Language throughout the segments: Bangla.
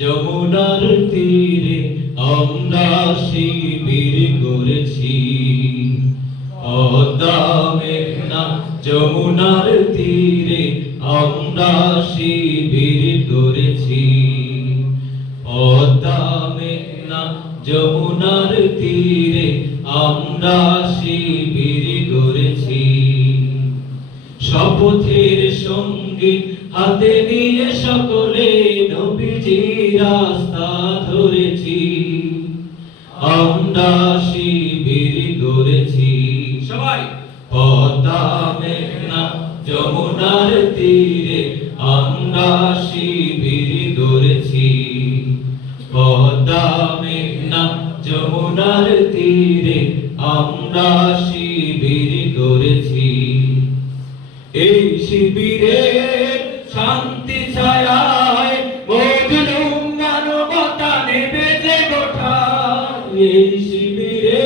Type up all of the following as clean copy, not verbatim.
যমুনার তীরে আমরা শিবির করেছি। পদ্মা মেঘনা যমুনার তীরে আমরা শিবির করেছি। পদ্মা মেঘনা যমুনার তীরে আমরা শিবির করেছি। শপথের সঙ্গী হাতে নিয়ে সকলে নবীজির রাস্তা ধরেছি। আমরা শিবির গড়েছি সবাই। পদ্মা মেঘনা যমুনার তীরে আমরা শিবির গড়েছি। পদ্মা মেঘনা যমুনার তীরে আমরা শিবির গড়েছি। এই শিবিরে শান্তি ছায়ায় মজলুম মানবতা নেবে যে গোঠায়। এই শিবিরে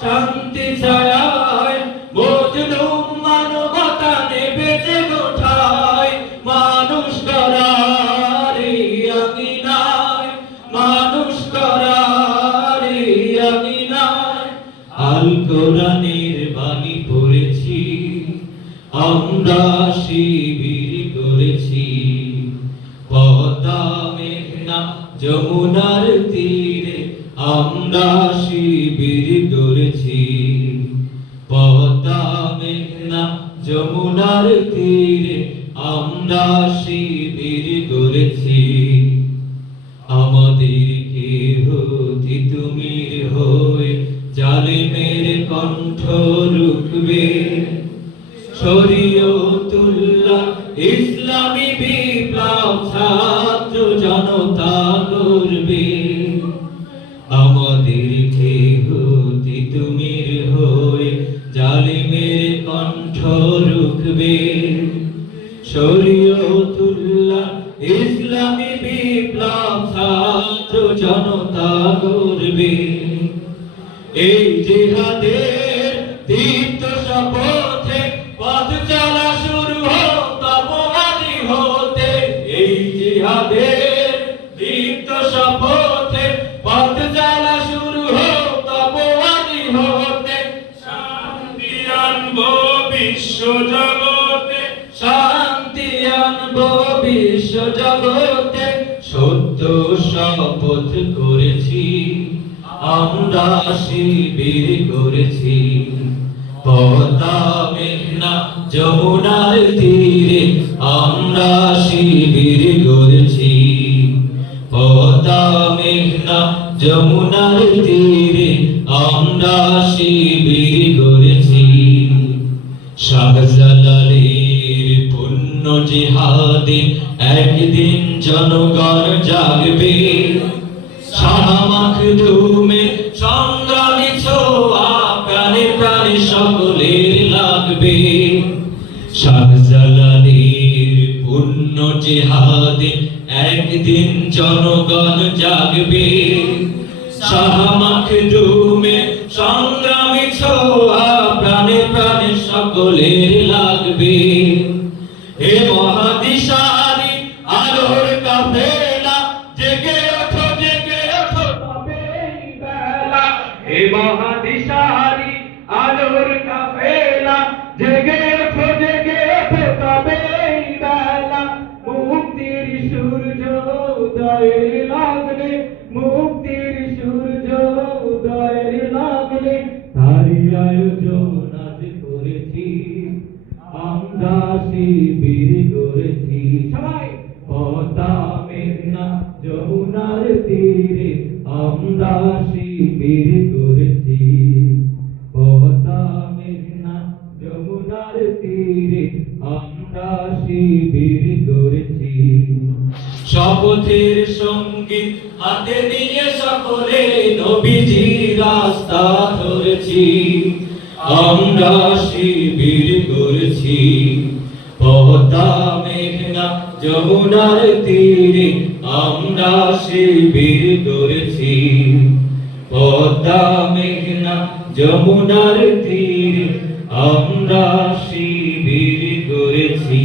শান্তি ছায়ায় মজলুম মানবতা নেবে যে গোঠায়। মানুষ করার এই আঙিনায়, মানুষ করার এই আঙিনায় আল কোরআনের বাণী পড়েছি। আমরা শিবির করেছি। পদ্মা মেঘনা যমুনার তীরে আমরা শিবির করেছি। পদ্মা মেঘনা যমুনার তীরে আমরা শিবির করেছি। আমাদেরকে হতে তুমির হয়ে জালিমের কণ্ঠ রুখবে। শরীয়তুল্লাহ ইসলামী বিপ্লব ছাত্র জনতা করবে। আমাদেরকে হতে তুমির হয়ে জালিমের কণ্ঠ রুখবে। শরীয়তুল্লাহ ইসলামী বিপ্লব ছাত্র জনতা করবে। এই জিহাদের দীপ্ত শপথে পথ চলা শুরু হোক তপোয়াদি হতে। এই জিহাদের দীপ্ত শপথে পথ চলা শুরু হোক তপোয়াদি হতে। শান্তি আনবো বিশ্ব জগতে, শান্তি আনবো বিশ্ব জগতে। সত্য শপথ করেছি, আমরা শিবির করেছি। পদ্মা মেঘনা যমুনার তীরে আমরা শিবির করেছি। পদ্মা মেঘনা যমুনার তীরে আমরা শিবির করেছি। শাহজালালের পুণ্য জিহাদে একদিন জনগণ জাগবে। শাহ মাখদুমের সংগ্রামী ছোঁয়া প্রাণে প্রাণে সকলের লাগবে। শাহজালালের পুণ্য জিহাদে একদিন জনগণ জাগবে। শাহ মাখদুমের সংগ্রামী ছোঁয়া প্রাণে প্রাণে সকলের লাগবে। হে মহাদিশারি আলোর কাফেলা জেগে ওঠো, জেগে ওঠো তবে এই বেলা। হে মহাদিশারি আলোর কাফেলা জেগে ওঠো, জেগে ওঠো তবে এই বেলা। মুক্তির সূর্য উদয়ের লগ্নে, মুক্তির সূর্য উদয়ের লগ্নে তারি আয়োজন আজ করেছি। আমরা শিবির করেছি সবাই। পদ্মা মেঘনা যমুনার তীরে আমরা শিবির করেছি। পদ্মা মেঘনা যমুনার তীরে আমরা শিবির করেছি। শপথের সঙ্গী হাতে নিয়ে সকলে নবীজির রাস্তা ধরেছি। আমরা শিবির করেছি। পদ্মা মেঘনা যমুনার তীরে আমরা শিবির করেছি। পদ্মা মেঘনা যমুনার তীরে আমরা শিবির করেছি।